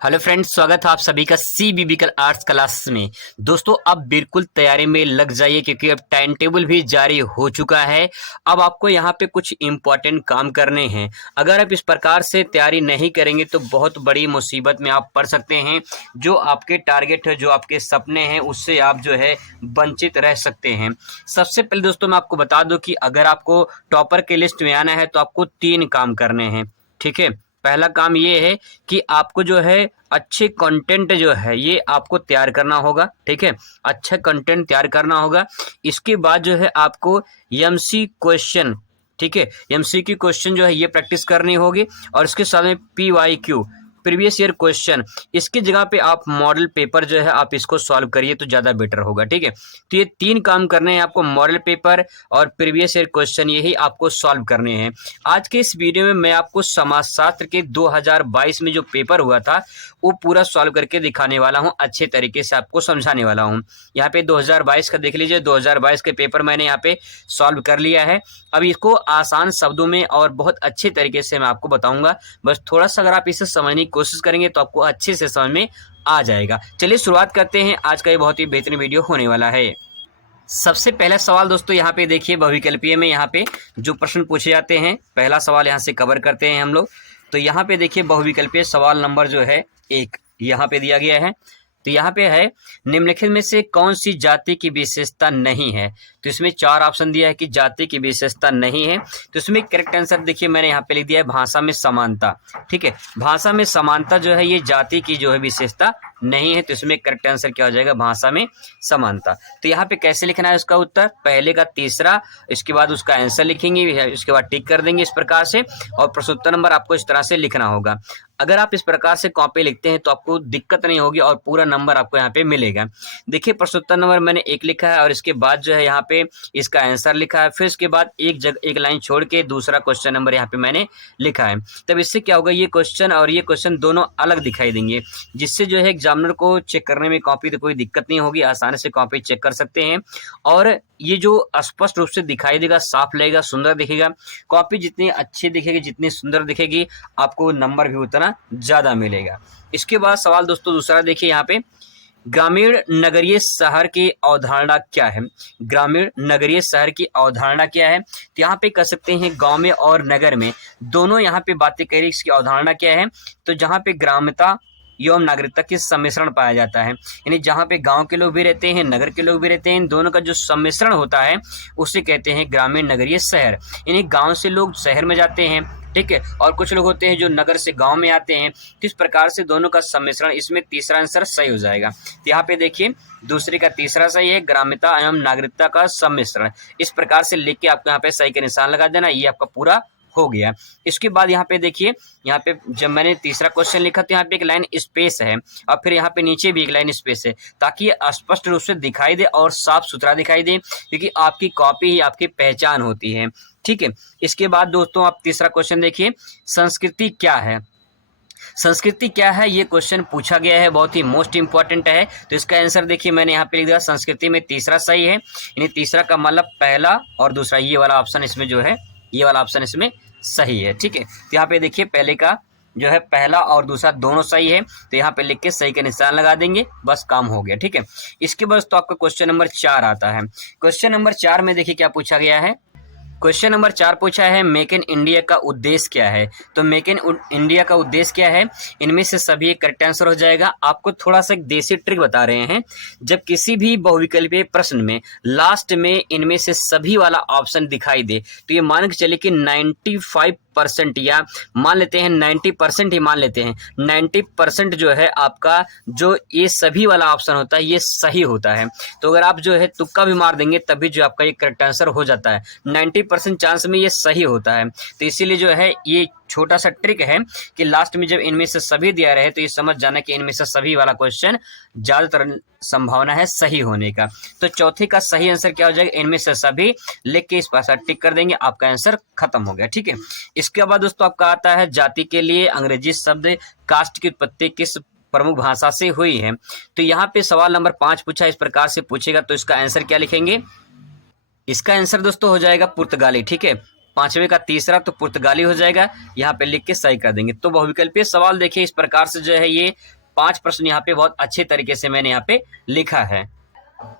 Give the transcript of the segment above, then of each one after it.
Hello friends, स्वागत है आप सभी का सी बिबिकल आर्ट्स क्लास में। दोस्तों अब बिल्कुल तैयारी में लग जाइए क्योंकि अब टाइम टेबल भी जारी हो चुका है। अब आपको यहाँ पे कुछ इम्पोर्टेंट काम करने हैं। अगर आप इस प्रकार से तैयारी नहीं करेंगे तो बहुत बड़ी मुसीबत में आप पड़ सकते हैं। जो आपके टारगेट है, जो आपके सपने हैं, उससे आप जो है वंचित रह सकते हैं। सबसे पहले दोस्तों मैं आपको बता दूं कि अगर आपको टॉपर के लिस्ट में आना है तो आपको 3 काम करने हैं। ठीक है, पहला काम ये है कि आपको जो है अच्छे कंटेंट जो है ये आपको तैयार करना होगा। ठीक है, अच्छा कंटेंट तैयार करना होगा। इसके बाद जो है आपको एमसी क्वेश्चन, ठीक है, एमसीक्यू क्वेश्चन जो है ये प्रैक्टिस करनी होगी। और इसके साथ में पीवाईक्यू, प्रीवियस ईयर क्वेश्चन, इसकी जगह पे आप मॉडल पेपर जो है आप इसको सॉल्व करिए तो ज़्यादा बेटर होगा। ठीक है, तो ये 3 काम करने हैं आपको, मॉडल पेपर और प्रीवियस ईयर क्वेश्चन, यही आपको सॉल्व करने हैं। आज के इस वीडियो में मैं आपको समाजशास्त्र के 2022 में जो पेपर हुआ था वो पूरा सॉल्व करके दिखाने वाला हूं, अच्छे तरीके से आपको समझाने वाला हूं। यहाँ पे 2022 का देख लीजिए, 2022 के पेपर मैंने यहाँ पे सॉल्व कर लिया है। अब इसको आसान शब्दों में और बहुत अच्छे तरीके से मैं आपको बताऊंगा। बस थोड़ा सा अगर आप इसे समझने की कोशिश करेंगे तो आपको अच्छे से समझ में आ जाएगा। चलिए शुरुआत करते हैं, आज का ये बहुत ही बेहतरीन वीडियो होने वाला है। सबसे पहला सवाल दोस्तों यहाँ पे देखिए, बहुविकल्पीय में यहाँ पे जो प्रश्न पूछे जाते हैं, पहला सवाल यहाँ से कवर करते हैं हम लोग। तो यहाँ पे देखिए बहुविकल्पीय सवाल नंबर जो है 1 यहाँ पे दिया गया है। तो यहाँ पे है, निम्नलिखित में से कौन सी जाति की विशेषता नहीं है। तो इसमें 4 ऑप्शन दिया है कि जाति की विशेषता नहीं है। तो इसमें करेक्ट आंसर देखिए मैंने यहाँ पे लिख दिया है भाषा में समानता। ठीक है, भाषा में समानता जो है ये जाति की जो है विशेषता नहीं है। तो इसमें करेक्ट आंसर क्या हो जाएगा, भाषा में समानता। तो यहाँ पे कैसे लिखना है उसका उत्तर, पहले का तीसरा, इसके बाद उसका आंसर लिखेंगे, इसके बाद टिक कर देंगे इस प्रकार से, और प्रश्नोत्तर नंबर आपको इस तरह से लिखना होगा। अगर आप इस प्रकार से कॉपी लिखते हैं तो आपको दिक्कत नहीं होगी और पूरा नंबर आपको यहाँ पे मिलेगा। देखिए प्रश्नोत्तर नंबर मैंने 1 लिखा है और इसके बाद जो है यहाँ पे इसका आंसर लिखा है। फिर इसके बाद एक लाइन छोड़ के दूसरा क्वेश्चन नंबर यहाँ पे मैंने लिखा है। तब इससे क्या होगा, ये क्वेश्चन और ये क्वेश्चन दोनों अलग दिखाई देंगे, जिससे जो है एग्जामिनर को चेक करने में कॉपी तो कोई दिक्कत नहीं होगी, आसानी से कॉपी चेक कर सकते हैं। और ये जो स्पष्ट रूप से दिखाई देगा, साफ लगेगा, सुंदर दिखेगा। कॉपी जितनी अच्छी दिखेगी, जितनी सुंदर दिखेगी, आपको नंबर भी उतना ज्यादा मिलेगा। इसके बाद सवाल दोस्तों दूसरा देखिए, यहाँ पे ग्रामीण नगरीय शहर की अवधारणा क्या है। ग्रामीण नगरीय शहर की अवधारणा क्या है, तो यहाँ पे कह सकते हैं गांव में और नगर में दोनों यहाँ पे बातें कह रही, इसकी अवधारणा क्या है। तो जहाँ पे ग्राम्यता एवं नागरिकता की सम्मिश्रण पाया जाता है, यानी जहाँ पे गांव के लोग भी रहते हैं, नगर के लोग भी रहते हैं, इन दोनों का जो सम्मिश्रण होता है उसे कहते हैं ग्रामीण नगरीय शहर। यानी गांव से लोग शहर में जाते हैं, ठीक है, और कुछ लोग होते हैं जो नगर से गांव में आते हैं। किस प्रकार से दोनों का सम्मिश्रण, इसमें तीसरा आंसर सही हो जाएगा। तो यहाँ पे देखिए दूसरे का तीसरा सही है, ग्राम्यता एवं नागरिकता का सम्मिश्रण। इस प्रकार से लिख के आपको यहाँ पे सही का निशान लगा देना, ये आपका पूरा हो गया। इसके बाद यहाँ पे देखिए, यहाँ पे जब मैंने तीसरा क्वेश्चन लिखा तो यहाँ पे एक लाइन स्पेस है और फिर यहाँ पे नीचे भी एक लाइन स्पेस है, ताकि ये स्पष्ट रूप से दिखाई दे और साफ सुथरा दिखाई दे, क्योंकि आपकी कॉपी ही आपकी पहचान होती है। ठीक है, इसके बाद दोस्तों आप तीसरा क्वेश्चन देखिए, संस्कृति क्या है। संस्कृति क्या है ये क्वेश्चन पूछा गया है, बहुत ही मोस्ट इंपॉर्टेंट है। तो इसका आंसर देखिए मैंने यहाँ पे लिख दिया, संस्कृति में तीसरा सही है, यानी तीसरा का मतलब पहला और दूसरा, ये वाला ऑप्शन इसमें जो है, ये वाला ऑप्शन इसमें सही है। ठीक है, तो यहाँ पे देखिए पहले का जो है पहला और दूसरा दोनों सही है, तो यहाँ पे लिख के सही का निशान लगा देंगे, बस काम हो गया। ठीक है, इसके बाद तो आपका क्वेश्चन नंबर 4 आता है। क्वेश्चन नंबर 4 में देखिए क्या पूछा गया है। क्वेश्चन नंबर 4 पूछा है, मेक इन इंडिया का उद्देश्य क्या है। तो मेक इन इंडिया का उद्देश्य क्या है, इनमें से सभी एक करेक्ट आंसर हो जाएगा। आपको थोड़ा सा एक देसी ट्रिक बता रहे हैं, जब किसी भी बहुविकल्पीय प्रश्न में लास्ट में इनमें से सभी वाला ऑप्शन दिखाई दे, तो ये मान के चलिए कि 95% या मान लेते हैं 90% ही मान लेते हैं, 90% जो है आपका जो ये सभी वाला ऑप्शन होता है ये सही होता है। तो अगर आप जो है तुक्का भी मार देंगे तभी जो आपका ये करेक्ट आंसर हो जाता है, 90% चांस में ये सही होता है। तो इसीलिए जो है ये छोटा सा ट्रिक है कि लास्ट में जब इनमें से सभी दिया रहे तो ये समझ जाना कि इनमें से सभी वाला क्वेश्चन ज्यादातर संभावना है सही होने का। तो चौथे का सही आंसर क्या हो जाएगा, इनमें से सभी लिख के इस पास टिक कर देंगे, आपका आंसर खत्म हो गया। ठीक है, इसके बाद दोस्तों आपका आता है, जाति के लिए अंग्रेजी शब्द कास्ट की उत्पत्ति किस प्रमुख भाषा से हुई है। तो यहाँ पे सवाल नंबर 5 पूछा, इस प्रकार से पूछेगा तो इसका आंसर क्या लिखेंगे, इसका आंसर दोस्तों हो जाएगा पुर्तगाली। ठीक है, पांचवें का तीसरा तो पुर्तगाली हो जाएगा, यहाँ पे लिख के सही कर देंगे। तो बहुविकल्पीय सवाल देखिए इस प्रकार से जो है ये 5 प्रश्न यहाँ पे बहुत अच्छे तरीके से मैंने यहाँ पे लिखा है।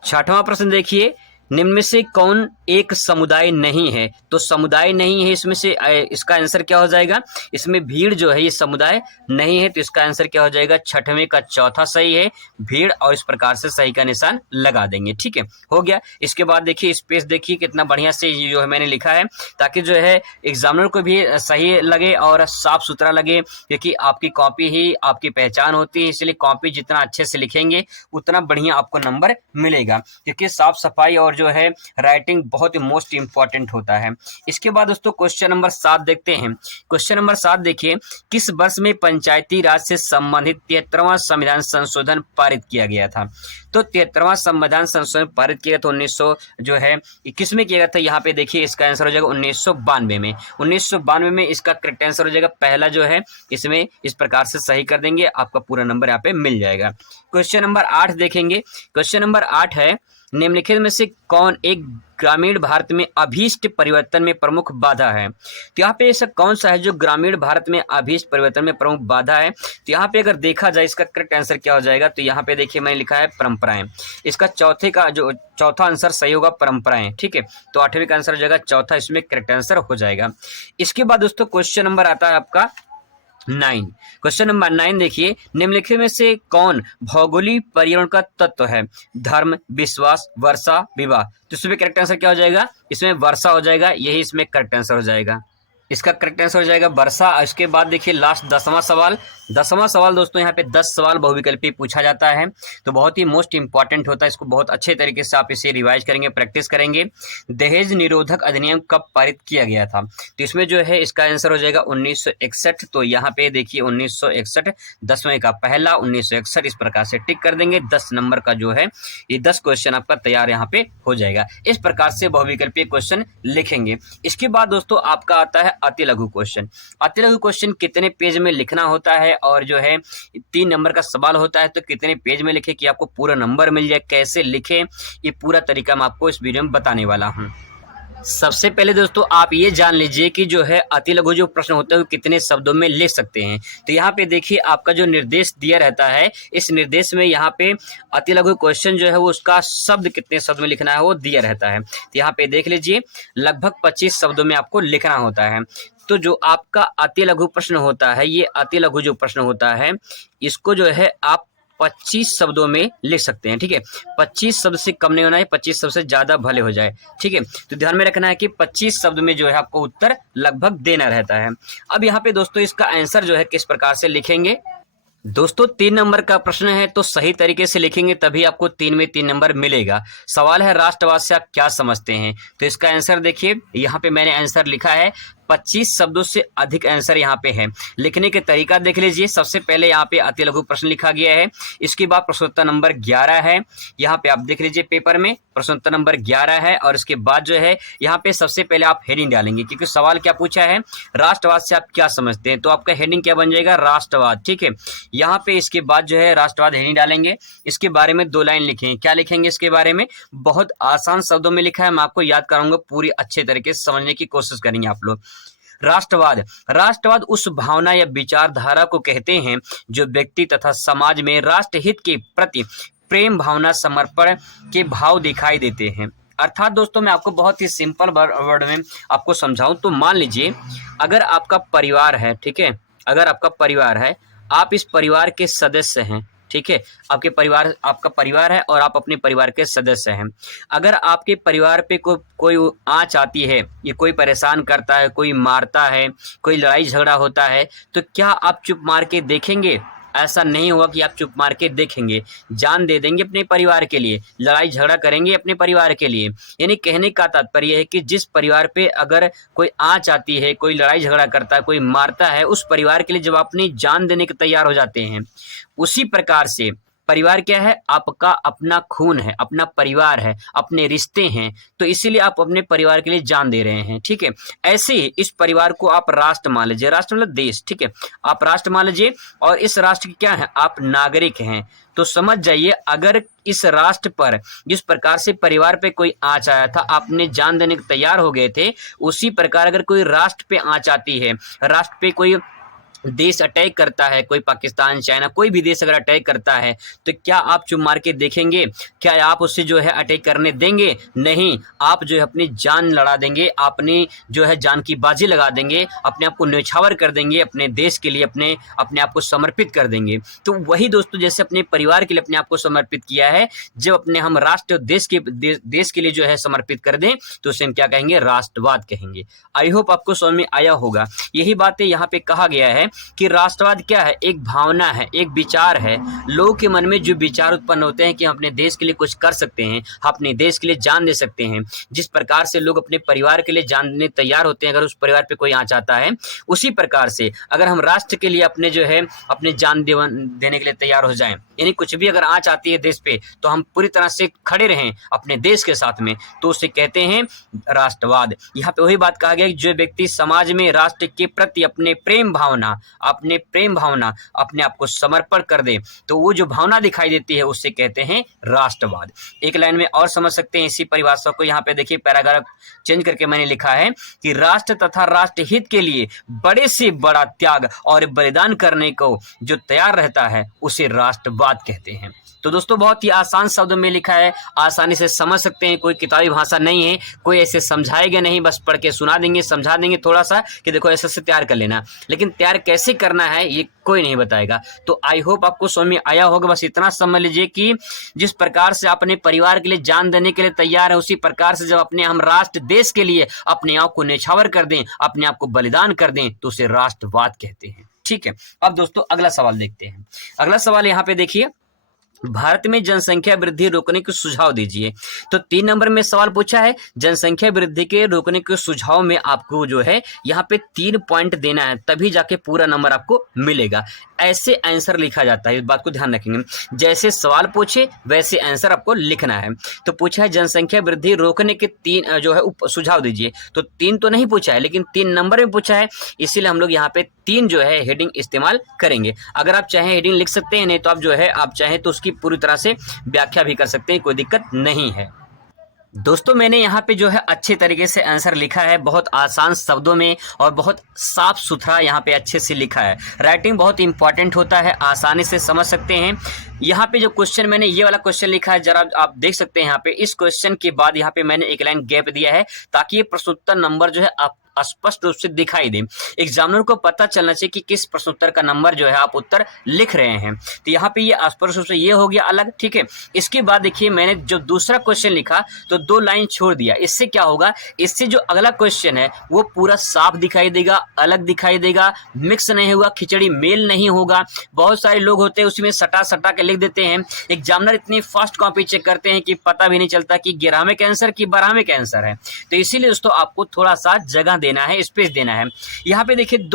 छठवां प्रश्न देखिए, निम्न में से कौन एक समुदाय नहीं है? तो समुदाय नहीं है इसमें से इसका आंसर क्या हो जाएगा? इसमें भीड़ जो है ये समुदाय नहीं है, तो इसका आंसर क्या हो जाएगा? छठवें का चौथा सही है भीड़, और इस प्रकार से सही का निशान लगा देंगे। ठीक है, हो गया। इसके बाद देखिए स्पेस देखिए कितना बढ़िया से जो है मैंने लिखा है, ताकि जो है एग्जामिनर को भी सही लगे और साफ सुथरा लगे, क्योंकि आपकी कॉपी ही आपकी पहचान होती है, इसलिए कॉपी जितना अच्छे से लिखेंगे उतना बढ़िया आपको नंबर मिलेगा, क्योंकि साफ सफाई और जो है राइटिंग बहुत ही मोस्ट इंपॉर्टेंट होता है। इसके बाद दोस्तों क्वेश्चन नंबर 7 देखते हैं। क्वेश्चन नंबर 7 देखिए, किस वर्ष में पंचायती राज से संबंधित 73वां संविधान संशोधन पारित किया गया था? तो 73वां संविधान संशोधन पारित किया तो 1900 जो है 21 में किया गया था। यहाँ पे देखिए इसका आंसर हो जाएगा 1992 में। 1992 में इसका करेक्ट आंसर हो जाएगा पहला जो है, इसमें इस प्रकार से सही कर देंगे, आपका पूरा नंबर यहाँ पे मिल जाएगा। क्वेश्चन नंबर 8 देखेंगे। क्वेश्चन नंबर 8 है, निम्नलिखित में से कौन एक ग्रामीण भारत में अभीष्ट परिवर्तन में प्रमुख बाधा है? तो यहाँ पे ऐसा कौन सा है जो ग्रामीण भारत में अभीष्ट परिवर्तन में प्रमुख बाधा है? तो यहाँ पे अगर देखा जाए इसका करेक्ट आंसर क्या हो जाएगा? तो यहाँ पे देखिए मैंने लिखा है परंपराएं। इसका चौथा आंसर सही होगा परंपराएं। ठीक है, तो 8वें का आंसर हो जाएगा चौथा, इसमें करेक्ट आंसर हो जाएगा। इसके बाद दोस्तों क्वेश्चन नंबर आता है आपका 9। क्वेश्चन नंबर 9 देखिए, निम्नलिखित में से कौन भौगोलिक पर्यावरण का तत्व है? धर्म, विश्वास, वर्षा, विवाह। तो इसमें करेक्ट आंसर क्या हो जाएगा? इसमें वर्षा हो जाएगा, यही इसमें करेक्ट आंसर हो जाएगा। इसका करेक्ट आंसर हो जाएगा वर्षा। इसके बाद देखिए लास्ट 10वां सवाल। 10वां सवाल दोस्तों यहाँ पे 10 सवाल बहुविकल्पी पूछा जाता है, तो बहुत ही मोस्ट इंपॉर्टेंट होता है। इसको बहुत अच्छे तरीके से आप इसे रिवाइज करेंगे, प्रैक्टिस करेंगे। दहेज निरोधक अधिनियम कब पारित किया गया था? तो इसमें जो है इसका आंसर हो जाएगा 1961। तो यहाँ पे देखिए 1961, 10वें का पहला 1961, इस प्रकार से टिक कर देंगे। 10 नंबर का जो है ये 10 क्वेश्चन आपका तैयार यहाँ पे हो जाएगा। इस प्रकार से बहुविकल्पीय क्वेश्चन लिखेंगे। इसके बाद दोस्तों आपका आता है अति लघु क्वेश्चन। अति लघु क्वेश्चन कितने पेज में लिखना होता है, और जो है 3 नंबर का सवाल होता है, तो कितने पेज में लिखे कि आपको पूरा नंबर मिल जाए, कैसे लिखें, ये पूरा तरीका मैं आपको इस वीडियो में बताने वाला हूं। सबसे पहले दोस्तों आप ये जान लीजिए कि जो है अति लघु जो प्रश्न होता है वो कितने शब्दों में लिख सकते हैं। तो यहाँ पे देखिए आपका जो निर्देश दिया रहता है, इस निर्देश में यहाँ पे अति लघु क्वेश्चन जो है वो उसका शब्द कितने शब्द में लिखना है वो दिया रहता है। तो यहाँ पे देख लीजिए लगभग 25 शब्दों में आपको लिखना होता है। तो जो आपका अति लघु प्रश्न होता है, ये अति लघु जो प्रश्न होता है इसको जो है आप 25 शब्दों में लिख सकते हैं। ठीक है, 25 शब्द से कम नहीं होना है, 25 शब्द से ज्यादा भले हो जाए। ठीक है, तो ध्यान में रखना है कि 25 शब्द में जो है आपको उत्तर लगभग देना रहता है। अब यहाँ पे दोस्तों इसका आंसर जो है किस प्रकार से लिखेंगे? दोस्तों 3 नंबर का प्रश्न है, तो सही तरीके से लिखेंगे तभी आपको 3 में 3 नंबर मिलेगा। सवाल है राष्ट्रवाद से आप क्या समझते हैं? तो इसका आंसर देखिए यहाँ पे मैंने आंसर लिखा है 25 शब्दों से अधिक आंसर यहाँ पे है। लिखने के तरीका देख लीजिए। सबसे पहले यहाँ पे अति लघु प्रश्न लिखा गया है, इसके बाद प्रश्नोत्तर नंबर 11 है। यहाँ पे आप देख लीजिए पेपर में प्रश्नोत्तर नंबर 11 है, और इसके बाद जो है यहाँ पे सबसे पहले आप हेडिंग डालेंगे, क्योंकि सवाल क्या पूछा है? राष्ट्रवाद से आप क्या समझते हैं, तो आपका हेडिंग क्या बन जाएगा? राष्ट्रवाद। ठीक है, यहाँ पे इसके बाद जो है राष्ट्रवाद हेडिंग डालेंगे, इसके बारे में 2 लाइन लिखेंगे। क्या लिखेंगे इसके बारे में? बहुत आसान शब्दों में लिखा है, मैं आपको याद कराऊंगा, पूरी अच्छे तरीके से समझने की कोशिश करेंगे आप लोग। राष्ट्रवाद उस भावना या विचारधारा को कहते हैं जो व्यक्ति तथा समाज में राष्ट्र हित के प्रति प्रेम भावना, समर्पण के भाव दिखाई देते हैं। अर्थात दोस्तों मैं आपको बहुत ही सिंपल वर्ड में आपको समझाऊं तो मान लीजिए अगर आपका परिवार है, ठीक है, अगर आपका परिवार है, आप इस परिवार के सदस्य हैं, ठीक है, आपका परिवार है और आप अपने परिवार के सदस्य हैं। अगर आपके परिवार पे कोई आंच आती है, ये कोई परेशान करता है, कोई मारता है, कोई लड़ाई झगड़ा होता है, तो क्या आप चुप मार के देखेंगे? ऐसा नहीं होगा कि आप चुप मार के देखेंगे, जान दे देंगे अपने परिवार के लिए, लड़ाई झगड़ा करेंगे अपने परिवार के लिए। यानी कहने का तात्पर्य है कि जिस परिवार पे अगर कोई आंच आती है, कोई लड़ाई झगड़ा करता है, कोई मारता है, उस परिवार के लिए जब अपनी जान देने के तैयार हो जाते हैं, उसी प्रकार से परिवार क्या है? आपका अपना खून है, अपना परिवार है, अपने रिश्ते हैं, तो इसीलिए आप अपने परिवार के लिए जान दे रहे हैं, ठीक है। ऐसे ही इस परिवार को आप राष्ट्र मान लीजिए, राष्ट्र मतलब देश, ठीक है। आप राष्ट्र मान लीजिए और इस राष्ट्र के क्या है? आप नागरिक हैं। तो समझ जाइए, अगर इस राष्ट्र पर जिस प्रकार से परिवार पे कोई आँच आया था, आपने जान देने को तैयार हो गए थे, उसी प्रकार अगर कोई राष्ट्र पे आँच आती है, राष्ट्र पे कोई देश अटैक करता है, कोई पाकिस्तान, चाइना, कोई भी देश अगर अटैक करता है, तो क्या आप चुप मार के देखेंगे? क्या आप उससे जो है अटैक करने देंगे? नहीं, आप जो है अपनी जान लड़ा देंगे, अपनी जो है जान की बाजी लगा देंगे, अपने आप को न्यौछावर कर देंगे, अपने देश के लिए अपने अपने आप को समर्पित कर देंगे। तो वही दोस्तों, जैसे अपने परिवार के लिए अपने आप को समर्पित किया है, जब अपने हम राष्ट्र और देश के लिए जो है समर्पित कर दें, तो उसे हम क्या कहेंगे? राष्ट्रवाद कहेंगे। आई होप आपको समझ में आया होगा। यही बातें यहाँ पे कहा गया है कि राष्ट्रवाद क्या है? एक भावना है, एक विचार है। लोगों के मन में जो विचार उत्पन्न होते हैं कि हम अपने देश के लिए कुछ कर सकते हैं, अपने देश के लिए जान दे सकते हैं। जिस प्रकार से लोग अपने परिवार के लिए जान देने तैयार होते हैं अगर उस परिवार पे कोई आँच आता है, उसी प्रकार से अगर हम राष्ट्र के लिए अपने जो है अपने जान देने के लिए तैयार हो जाएं, यानी कुछ भी अगर आँच आती है देश पे, तो हम पूरी तरह से खड़े रहें अपने देश के साथ में, तो उसे कहते हैं राष्ट्रवाद। यहाँ पे वही बात कहा गया कि जो व्यक्ति समाज में राष्ट्र के प्रति अपने प्रेम भावना अपने आप को समर्पण कर दे, तो वो जो भावना दिखाई देती है उससे कहते हैं राष्ट्रवाद। एक लाइन में और समझ सकते हैं इसी परिभाषा को। यहाँ पे देखिए, पैराग्राफ चेंज करके मैंने लिखा है कि राष्ट्र तथा राष्ट्र हित के लिए बड़े से बड़ा त्याग और बलिदान करने को जो तैयार रहता है, उसे राष्ट्रवाद कहते हैं। तो दोस्तों, बहुत ही आसान शब्दों में लिखा है, आसानी से समझ सकते हैं, कोई किताबी भाषा नहीं है, कोई ऐसे समझाएगा नहीं, बस पढ़ के सुना देंगे, समझा देंगे थोड़ा सा कि देखो ऐसे से तैयार कर लेना, लेकिन तैयार कैसे करना है ये कोई नहीं बताएगा। तो आई होप आपको समझ में आया होगा। बस इतना समझ लीजिए कि जिस प्रकार से अपने परिवार के लिए जान देने के लिए तैयार है, उसी प्रकार से जब अपने हम राष्ट्र देश के लिए अपने आप को न्यौछावर कर दें, अपने आप को बलिदान कर दें, तो उसे राष्ट्रवाद कहते हैं। ठीक है, अब दोस्तों अगला सवाल देखते हैं। अगला सवाल यहाँ पे देखिए, भारत में जनसंख्या वृद्धि रोकने के सुझाव दीजिए। तो 3 नंबर में सवाल पूछा है, जनसंख्या वृद्धि के रोकने के सुझाव में आपको जो है यहाँ पे 3 पॉइंट देना है, तभी जाके पूरा नंबर आपको मिलेगा। ऐसे आंसर लिखा जाता है, इस बात को ध्यान रखेंगे। जैसे सवाल पूछे वैसे आंसर आपको लिखना है। तो पूछा है जनसंख्या वृद्धि रोकने के 3 जो है सुझाव दीजिए। तो 3 तो नहीं पूछा है, लेकिन 3 नंबर में पूछा है, इसीलिए हम लोग यहाँ पे 3 जो है हेडिंग इस्तेमाल करेंगे। अगर आप चाहें हेडिंग लिख सकते हैं, नहीं तो आप जो है आप चाहें तो उसकी पूरी तरह से व्याख्या भी कर सकते हैं, कोई दिक्कत नहीं है। दोस्तों, मैंने यहाँ पे जो है अच्छे तरीके से आंसर लिखा है, बहुत आसान शब्दों में और बहुत साफ सुथरा यहाँ पे अच्छे से लिखा है। राइटिंग बहुत इंपॉर्टेंट होता है, आसानी से समझ सकते हैं। यहाँ पे जो क्वेश्चन मैंने ये वाला क्वेश्चन लिखा है, जरा आप देख सकते हैं यहाँ पे, इस क्वेश्चन के बाद यहाँ पे मैंने एक लाइन गैप दिया है, ताकि ये प्रश्नोत्तर नंबर जो है आप स्पष्ट रूप से दिखाई दे, एग्जामिनर को पता चलना चाहिए कि किस प्रश्नोत्तर का नंबर जो है आप उत्तर लिख रहे हैं। तो यहाँ पे ये स्पष्ट रूप से ये हो गया अलग, ठीक है। इसके बाद देखिए, मैंने जो दूसरा क्वेश्चन लिखा तो 2 लाइन छोड़ दिया। इससे क्या होगा, इससे जो अगला क्वेश्चन है वो पूरा साफ दिखाई देगा, अलग दिखाई देगा, मिक्स नहीं होगा, खिचड़ी मेल नहीं होगा। बहुत सारे लोग होते हैं उसमें सटा सटा के लिख देते हैं, एग्जामिनर इतनी फास्ट कॉपी चेक करते हैं कि पता भी नहीं चलता कि 11वें का आंसर कि 12वें का आंसर है। तो इसीलिए दोस्तों आपको थोड़ा सा जगह देना है, स्पेस देना है। यहाँ पे देखिए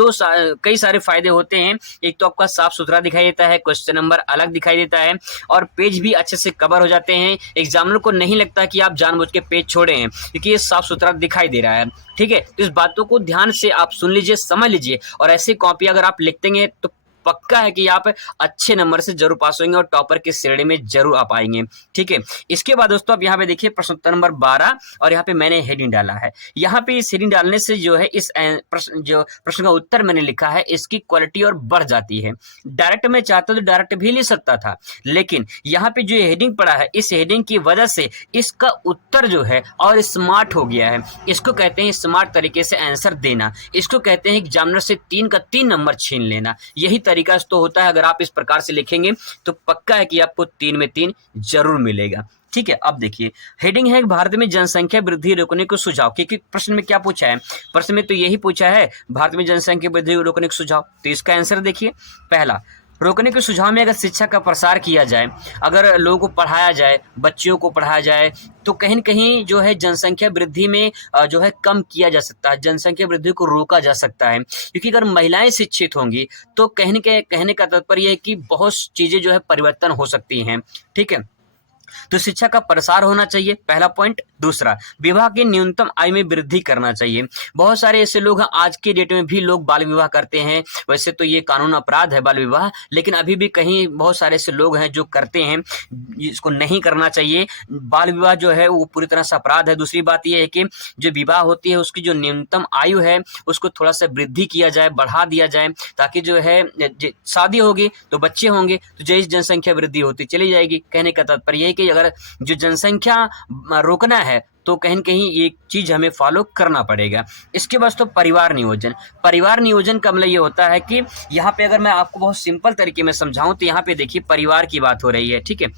कई सारे फायदे होते हैं। एक तो आपका साफ सुथरा दिखाई देता है, क्वेश्चन नंबर अलग दिखाई देता है, और पेज भी अच्छे से कवर हो जाते हैं। एग्जामिनर को नहीं लगता कि आप जानबूझ के पेज छोड़े हैं, क्योंकि ये साफ सुथरा दिखाई दे रहा है, ठीक है। इस बातों को ध्यान से आप सुन लीजिए, समझ लीजिए, और ऐसी कॉपी अगर आप लिखते हैं तो पक्का है कि आप अच्छे नंबर से जरूर पास होंगे और टॉपर की श्रेणी में जरूर आप आएंगे, ठीक है। इसके बाद दोस्तों आप यहाँ पे देखिए प्रश्नोत्तर नंबर 12, और यहाँ पे मैंने हेडिंग डाला है। यहाँ पे इस हेडिंग डालने से जो है इस प्रश्न का उत्तर मैंने लिखा है, इसकी क्वालिटी और बढ़ जाती है। डायरेक्ट मैं चाहता तो डायरेक्ट भी ले सकता था, लेकिन यहाँ पे जो हेडिंग पड़ा है, इस हेडिंग की वजह से इसका उत्तर जो है और स्मार्ट हो गया है। इसको कहते हैं स्मार्ट तरीके से आंसर देना, इसको कहते हैं एग्जामिनर से 3 का 3 नंबर छीन लेना। यही तरीका तो होता है। अगर आप इस प्रकार से लिखेंगे तो पक्का है कि आपको 3 में 3 जरूर मिलेगा, ठीक है। अब देखिए हेडिंग है, भारत में जनसंख्या वृद्धि रोकने को सुझाव। क्योंकि प्रश्न में क्या पूछा है, प्रश्न में तो यही पूछा है, भारत में जनसंख्या वृद्धि रोकने के सुझाव। तो इसका आंसर देखिए, पहला, रोकने के सुझाव में अगर शिक्षा का प्रसार किया जाए, अगर लोगों को पढ़ाया जाए, बच्चियों को पढ़ाया जाए, तो कहीं न कहीं जो है जनसंख्या वृद्धि में जो है कम किया जा सकता है, जनसंख्या वृद्धि को रोका जा सकता है। क्योंकि अगर महिलाएँ शिक्षित होंगी तो कहने का तात्पर्य है कि बहुत चीज़ें जो है परिवर्तन हो सकती हैं, ठीक है? तो शिक्षा का प्रसार होना चाहिए, पहला पॉइंट। दूसरा, विवाह की न्यूनतम आयु में वृद्धि करना चाहिए। बहुत सारे ऐसे लोग हैं, आज के डेट में भी लोग बाल विवाह करते हैं। वैसे तो ये कानून अपराध है बाल विवाह, लेकिन अभी भी कहीं बहुत सारे ऐसे लोग हैं जो करते हैं, इसको नहीं करना चाहिए। बाल विवाह जो है वो पूरी तरह से अपराध है। दूसरी बात ये है कि जो विवाह होती है उसकी जो न्यूनतम आयु है उसको थोड़ा सा वृद्धि किया जाए, बढ़ा दिया जाए, ताकि जो है शादी होगी तो बच्चे होंगे तो जैसे जनसंख्या वृद्धि होती चली जाएगी। कहने का तात्पर्य यह है कि अगर जो जनसंख्या रोकना है तो कहीं न कहीं ये चीज़ हमें फॉलो करना पड़ेगा। इसके बाद तो परिवार नियोजन। परिवार नियोजन का मतलब ये होता है कि यहाँ पे अगर मैं आपको बहुत सिंपल तरीके में समझाऊँ तो यहाँ पे देखिए परिवार की बात हो रही है, ठीक है?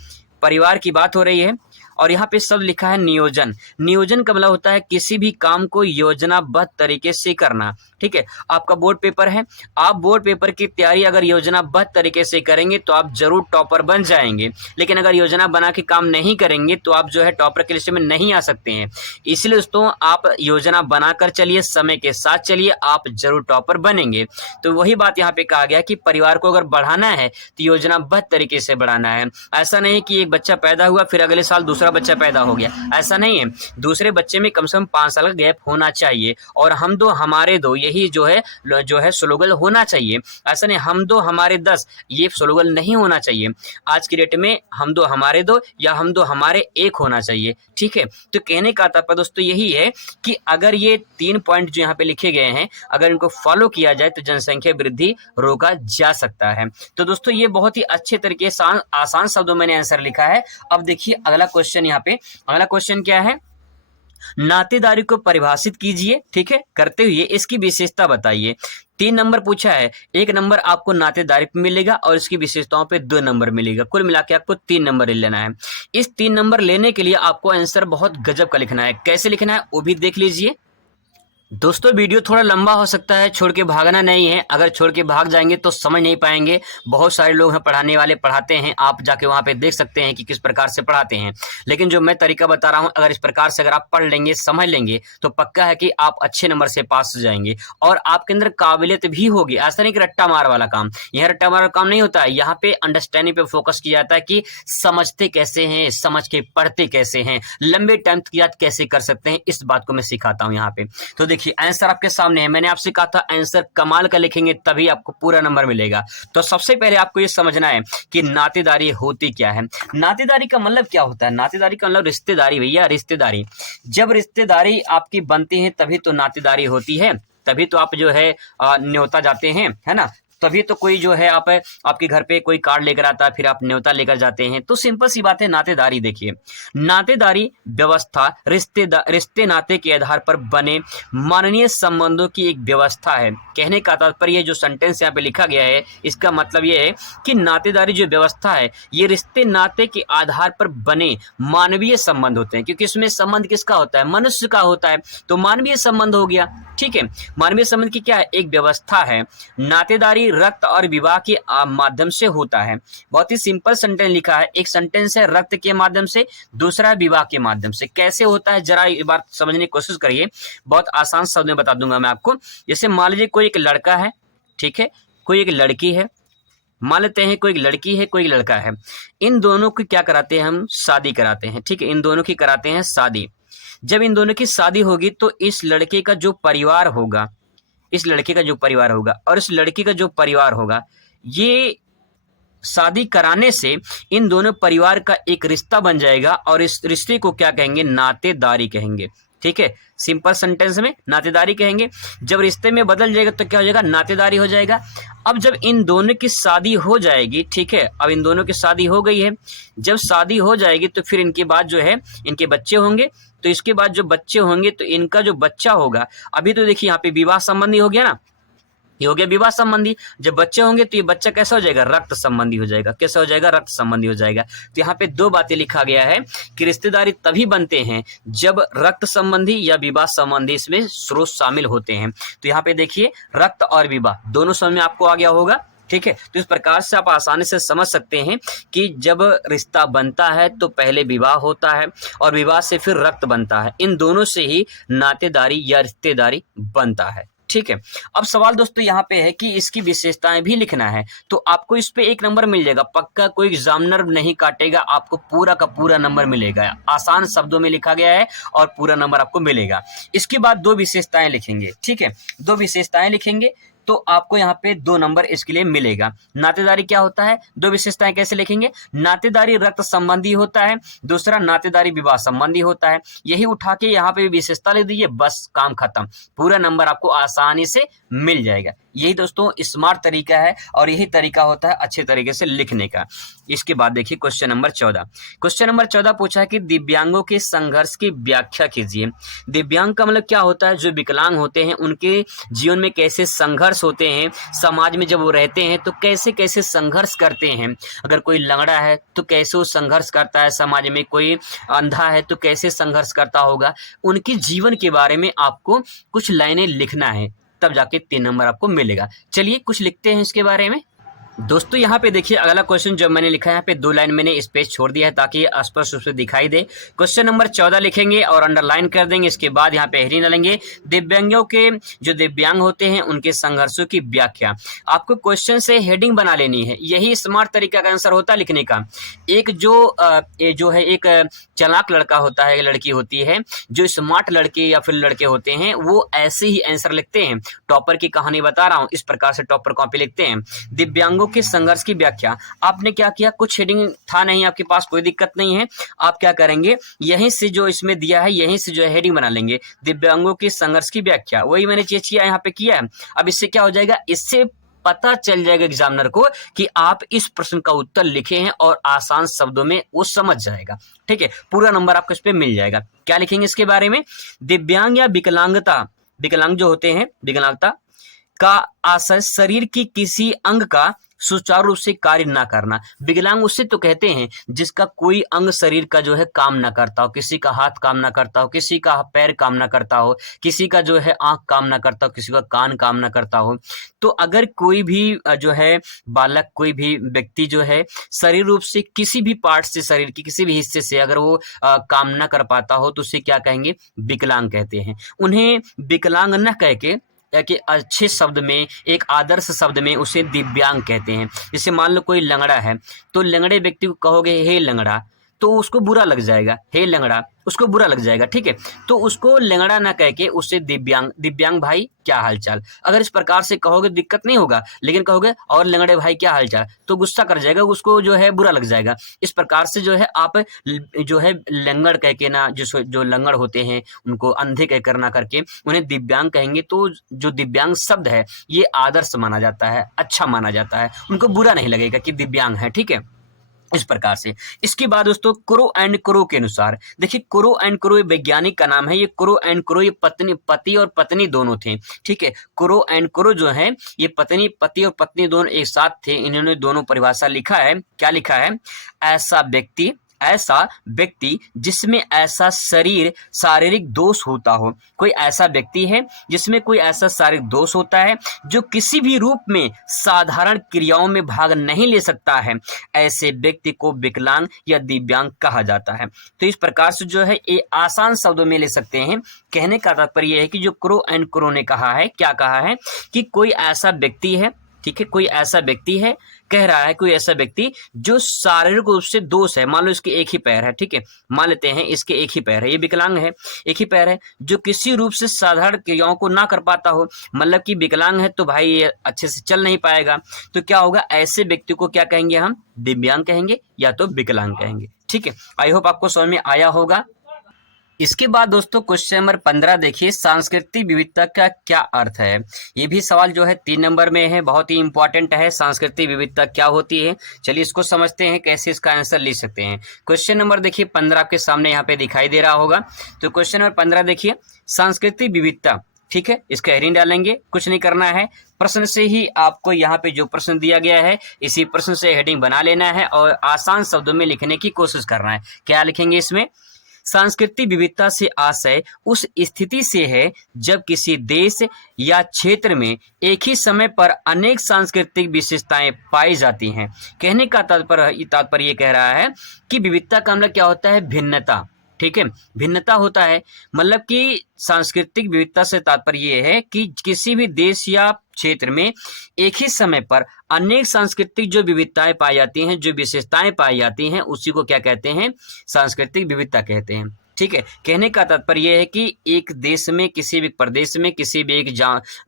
परिवार की बात हो रही है और यहाँ पे शब्द लिखा है नियोजन। नियोजन का मतलब होता है किसी भी काम को योजनाबद्ध तरीके से करना, ठीक है? आपका बोर्ड पेपर है, आप बोर्ड पेपर की तैयारी अगर योजनाबद्ध तरीके से करेंगे तो आप जरूर टॉपर बन जाएंगे, लेकिन अगर योजना बना के काम नहीं करेंगे तो आप जो है टॉपर की लिस्ट में नहीं आ सकते हैं। इसलिए दोस्तों आप योजना बनाकर चलिए, समय के साथ चलिए, आप जरूर टॉपर बनेंगे। तो वही बात यहाँ पे कहा गया कि परिवार को अगर बढ़ाना है तो योजनाबद्ध तरीके से बढ़ाना है। ऐसा नहीं कि एक बच्चा पैदा हुआ फिर अगले साल दूसरा बच्चा पैदा हो गया, ऐसा नहीं है। दूसरे बच्चे में कम से कम 5 साल का गैप होना चाहिए और हम दो हमारे दो, यही जो है स्लोगन होना चाहिए। ऐसा नहीं हम दो हमारे 10, ये स्लोगन नहीं होना चाहिए। आज की डेट में हम दो हमारे दो या हम दो हमारे एक होना चाहिए, ठीक है? तो कहने का तात्पर्य दोस्तों यही है कि अगर ये 3 पॉइंट जो यहाँ पे लिखे गए हैं अगर इनको फॉलो किया जाए तो जनसंख्या वृद्धि रोका जा सकता है। तो दोस्तों ये बहुत ही अच्छे तरीके से आसान शब्दों में मैंने आंसर लिखा है। अब देखिए अगला क्वेश्चन, यहाँ पे अगला क्वेश्चन क्या है? नातेदारी को परिभाषित कीजिए, ठीक है? करते हुए इसकी विशेषता बताइए। 3 नंबर पूछा है, 1 नंबर आपको नातेदारी पे मिलेगा और इसकी विशेषताओं पे 2 नंबर मिलेगा। कुल मिला के आपको 3 नंबर लेना है। इस 3 नंबर लेने के लिए आपको आंसर बहुत गजब का लिखना है। कैसे लिखना है वो भी देख लीजिए। दोस्तों वीडियो थोड़ा लंबा हो सकता है, छोड़ के भागना नहीं है। अगर छोड़ के भाग जाएंगे तो समझ नहीं पाएंगे। बहुत सारे लोग हैं पढ़ाने वाले, पढ़ाते हैं, आप जाके वहाँ पे देख सकते हैं कि किस प्रकार से पढ़ाते हैं। लेकिन जो मैं तरीका बता रहा हूँ, अगर इस प्रकार से अगर आप पढ़ लेंगे, समझ लेंगे तो पक्का है कि आप अच्छे नंबर से पास हो जाएंगे और आपके अंदर काबिलियत भी होगी। ऐसा नहीं कि रट्टा मार वाला काम, यह रट्टा मार काम नहीं होता है। यहाँ पे अंडरस्टैंडिंग पे फोकस किया जाता है कि समझते कैसे हैं, समझ के पढ़ते कैसे हैं, लंबे टाइम तक याद कैसे कर सकते हैं, इस बात को मैं सिखाता हूँ यहाँ पे। तो देखिए आंसर आपके सामने है। मैंने आपसे कहा था आंसर कमाल का लिखेंगे तभी आपको पूरा नंबर मिलेगा। तो सबसे पहले आपको ये समझना है कि नातेदारी होती क्या है। नातेदारी का मतलब क्या होता है? नातेदारी का मतलब रिश्तेदारी भैया, रिश्तेदारी। जब रिश्तेदारी आपकी बनती है तभी तो नातेदारी होती है, तभी तो आप जो है न्योता जाते हैं, है ना? तभी तो कोई जो है आपके घर पे कोई कार्ड लेकर आता है, फिर आप न्योता लेकर जाते हैं। तो सिंपल सी बात है नातेदारी। देखिए नातेदारी व्यवस्था रिश्ते नाते के आधार पर बने मानवीय संबंधों की एक व्यवस्था है। कहने का तात्पर्य जो सेंटेंस यहाँ पे लिखा गया है इसका मतलब ये है कि नातेदारी जो व्यवस्था है ये रिश्ते नाते के आधार पर बने मानवीय संबंध होते हैं। क्योंकि इसमें संबंध किसका होता है? मनुष्य का होता है, तो मानवीय संबंध हो गया, ठीक है? मानवीय संबंध की क्या है? एक व्यवस्था है। नातेदारी रक्त और विवाह के माध्यम से होता है। बहुत ही सिंपल सेंटेंस लिखा है। एक सेंटेंस है रक्त के माध्यम से, दूसरा विवाह के माध्यम से। कैसे होता है जरा एक बार समझने की कोशिश करिए। बहुत आसान शब्द में बता दूंगा मैं आपको। जैसे मान लीजिए कोई एक लड़का है, ठीक है, कोई एक लड़की है। मान लेते हैं कोई एक लड़की है, कोई लड़का है। इन दोनों की क्या कराते हैं? हम शादी कराते हैं, ठीक है? इन दोनों की कराते हैं शादी। जब इन दोनों की शादी होगी तो इस लड़के का जो परिवार होगा, इस लड़के का जो परिवार होगा और इस लड़की का जो परिवार होगा, ये शादी कराने से इन दोनों परिवार का एक रिश्ता बन जाएगा और इस रिश्ते को क्या कहेंगे? नातेदारी कहेंगे, ठीक है? सिंपल सेंटेंस में नातेदारी कहेंगे। जब रिश्ते में बदल जाएगा तो क्या हो जाएगा? नातेदारी हो जाएगा। अब जब इन दोनों की शादी हो जाएगी, ठीक है, अब इन दोनों की शादी हो गई है, जब शादी हो जाएगी तो फिर इनके बाद जो है इनके बच्चे होंगे। तो इसके बाद जो बच्चे होंगे तो इनका जो बच्चा होगा, अभी तो देखिए यहाँ पे विवाह संबंधी हो गया ना, ये हो गया विवाह संबंधी। जब बच्चे होंगे तो ये बच्चा कैसा हो जाएगा? रक्त संबंधी हो जाएगा। कैसा हो जाएगा? रक्त संबंधी हो जाएगा। तो यहाँ पे 2 बातें लिखा गया है कि रिश्तेदारी तभी बनते हैं जब रक्त संबंधी या विवाह संबंधी इसमें स्रोत शामिल होते हैं। तो यहाँ पे देखिए रक्त और विवाह दोनों समझ में आपको आ गया होगा। ठीक है। तो इस प्रकार से आप आसानी से समझ सकते हैं कि जब रिश्ता बनता है तो पहले विवाह होता है और विवाह से फिर रक्त बनता है। इन दोनों से ही नातेदारी या रिश्तेदारी बनता है। ठीक है। अब सवाल दोस्तों यहाँ पे है कि इसकी विशेषताएं भी लिखना है, तो आपको इस पे 1 नंबर मिल जाएगा पक्का, कोई एग्जामिनर नहीं काटेगा, आपको पूरा का पूरा नंबर मिलेगा। आसान शब्दों में लिखा गया है और पूरा नंबर आपको मिलेगा। इसके बाद 2 विशेषताएं लिखेंगे। ठीक है, 2 विशेषताएं लिखेंगे तो आपको यहाँ पे 2 नंबर इसके लिए मिलेगा। नातेदारी क्या होता है, 2 विशेषताएं कैसे लिखेंगे? नातेदारी रक्त संबंधी होता है, दूसरा नातेदारी विवाह संबंधी होता है। यही उठा के यहाँ पे विशेषता लिख दीजिए, बस काम खत्म, पूरा नंबर आपको आसानी से मिल जाएगा। यही दोस्तों स्मार्ट तरीका है और यही तरीका होता है अच्छे तरीके से लिखने का। इसके बाद देखिए क्वेश्चन नंबर 14। क्वेश्चन नंबर 14 पूछा है कि दिव्यांगों के संघर्ष की व्याख्या कीजिए। दिव्यांग का मतलब क्या होता है? जो विकलांग होते हैं उनके जीवन में कैसे संघर्ष होते हैं, समाज में जब वो रहते हैं तो कैसे कैसे संघर्ष करते हैं। अगर कोई लंगड़ा है तो कैसे वो संघर्ष करता है समाज में, कोई अंधा है तो कैसे संघर्ष करता होगा, उनके जीवन के बारे में आपको कुछ लाइनें लिखना है, तब जाके 3 नंबर आपको मिलेगा। चलिए कुछ लिखते हैं इसके बारे में। दोस्तों यहाँ पे देखिए अगला क्वेश्चन जो मैंने लिखा है, यहाँ पे 2 लाइन मैंने स्पेस छोड़ दिया है ताकि ये स्पष्ट रूप से दिखाई दे। क्वेश्चन नंबर 14 लिखेंगे और अंडरलाइन कर देंगे। इसके बाद यहाँ पे हेडिंग डालेंगे, दिव्यांगों के जो दिव्यांग होते हैं उनके संघर्षों की व्याख्या। आपको क्वेश्चन से हेडिंग बना लेनी है, यही स्मार्ट तरीका का आंसर होता है लिखने का। एक जो है एक चालाक लड़का होता है, लड़की होती है, जो स्मार्ट लड़के या फिर लड़के होते हैं वो ऐसे ही आंसर लिखते हैं। टॉपर की कहानी बता रहा हूँ, इस प्रकार से टॉपर कॉपी लिखते हैं। दिव्यांगों के संघर्ष की व्याख्या। आपने क्या किया, कुछ हेडिंग था नहीं आपके पास, कोई दिक्कत नहीं है। आप क्या करेंगे, यहीं से जो इसमें दिया है यहीं से जो है हेडिंग बना लेंगे, दिव्यांगों के संघर्ष की व्याख्या। वही मैंने चीज किया यहाँ पे किया है। अब इससे क्या हो जाएगा, इससे पता चल जाएगा एग्जामिनर को कि आप इस प्रश्न का उत्तर लिखे हैं और आसान शब्दों में वो समझ जाएगा। ठीक है, पूरा नंबर आपको इस पे मिल जाएगा। क्या लिखेंगे इसके बारे में? दिव्यांग या विकलांगता, विकलांग जो होते हैं, विकलांगता का आशय शरीर की किसी अंग का सुचारू रूप से कार्य ना करना। विकलांग उससे तो कहते हैं जिसका कोई अंग शरीर का जो है काम ना करता हो, किसी का हाथ काम ना करता हो, किसी का पैर काम ना करता हो, किसी का जो है आंख काम ना करता हो, किसी का कान काम ना करता हो। तो अगर कोई भी जो है बालक, कोई भी व्यक्ति जो है शरीर रूप से किसी भी पार्ट से, शरीर के किसी भी हिस्से से अगर वो काम ना कर पाता हो तो उसे क्या कहेंगे, विकलांग कहते हैं। उन्हें विकलांग न कह के कि अच्छे शब्द में, एक आदर्श शब्द में उसे दिव्यांग कहते हैं। जैसे मान लो कोई लंगड़ा है तो लंगड़े व्यक्ति को कहोगे हे लंगड़ा, तो उसको बुरा लग जाएगा, हे लंगड़ा, उसको बुरा लग जाएगा। ठीक है, तो उसको लंगड़ा ना कह के उससे दिव्यांग, दिव्यांग भाई क्या हालचाल, अगर इस प्रकार से कहोगे दिक्कत नहीं होगा। लेकिन कहोगे और लंगड़े भाई क्या हालचाल, तो गुस्सा कर जाएगा, उसको जो है बुरा लग जाएगा। इस प्रकार से जो है आप जो है लंगड़ कह के ना, जो लंगड़ होते हैं उनको अंधे कह कर ना करके उन्हें दिव्यांग कहेंगे। तो जो दिव्यांग शब्द है ये आदर्श माना जाता है, अच्छा माना जाता है, उनको बुरा नहीं लगेगा कि दिव्यांग है। ठीक है, इस प्रकार से। इसके बाद दोस्तों क्रो एंड क्रो के अनुसार देखिए, क्रो एंड क्रो वैज्ञानिक का नाम है। ये क्रो एंड क्रो ये पति और पत्नी दोनों थे। ठीक है, क्रो एंड क्रो जो है ये पति और पत्नी दोनों एक साथ थे। इन्होंने दोनों परिभाषा लिखा है। क्या लिखा है? ऐसा व्यक्ति जिसमें ऐसा शारीरिक दोष होता हो। कोई ऐसा व्यक्ति है जिसमें कोई ऐसा शारीरिक दोष होता है जो किसी भी रूप में साधारण क्रियाओं में भाग नहीं ले सकता है, ऐसे व्यक्ति को विकलांग या दिव्यांग कहा जाता है। तो इस प्रकार से जो है ये आसान शब्दों में ले सकते हैं। कहने का तात्पर्य है कि जो क्रो एंड क्रो ने कहा है, क्या कहा है कि कोई ऐसा व्यक्ति है, ठीक है, कोई ऐसा व्यक्ति है, कह रहा है कोई ऐसा व्यक्ति जो शारीरिक रूप से दोष है। मान लो इसके एक ही पैर है, ठीक है, मान लेते हैं इसके एक ही पैर है, ये विकलांग है, एक ही पैर है, जो किसी रूप से साधारण क्रियाओं को ना कर पाता हो। मतलब कि विकलांग है तो भाई ये अच्छे से चल नहीं पाएगा, तो क्या होगा, ऐसे व्यक्ति को क्या कहेंगे हम, दिव्यांग कहेंगे या तो विकलांग कहेंगे। ठीक है, आई होप आपको समझ में आया होगा। इसके बाद दोस्तों क्वेश्चन नंबर 15 देखिए, सांस्कृतिक विविधता का क्या अर्थ है। ये भी सवाल जो है 3 नंबर में है, बहुत ही इंपॉर्टेंट है। सांस्कृतिक विविधता क्या होती है, चलिए इसको समझते हैं कैसे इसका आंसर लिख सकते हैं। क्वेश्चन नंबर देखिए 15 आपके सामने यहाँ पे दिखाई दे रहा होगा। तो क्वेश्चन नंबर 15 देखिए, सांस्कृतिक विविधता, ठीक है, इसका हेडिंग डालेंगे, कुछ नहीं करना है, प्रश्न से ही आपको यहाँ पे जो प्रश्न दिया गया है इसी प्रश्न से हेडिंग बना लेना है और आसान शब्दों में लिखने की कोशिश करना है। क्या लिखेंगे इसमें, सांस्कृतिक विविधता से आशय उस स्थिति से है जब किसी देश या क्षेत्र में एक ही समय पर अनेक सांस्कृतिक विशेषताएं पाई जाती हैं। कहने का तात्पर्य ये कह रहा है कि विविधता का मतलब क्या होता है? भिन्नता। ठीक है, भिन्नता होता है मतलब कि सांस्कृतिक विविधता से तात्पर्य ये है कि किसी भी देश या क्षेत्र में एक ही समय पर अनेक सांस्कृतिक जो विविधताएं पाई जाती हैं, जो विशेषताएं पाई जाती हैं, उसी को क्या कहते हैं? सांस्कृतिक विविधता कहते हैं। ठीक है, कहने का तात्पर्य यह है कि एक देश में, किसी भी प्रदेश में, किसी भी एक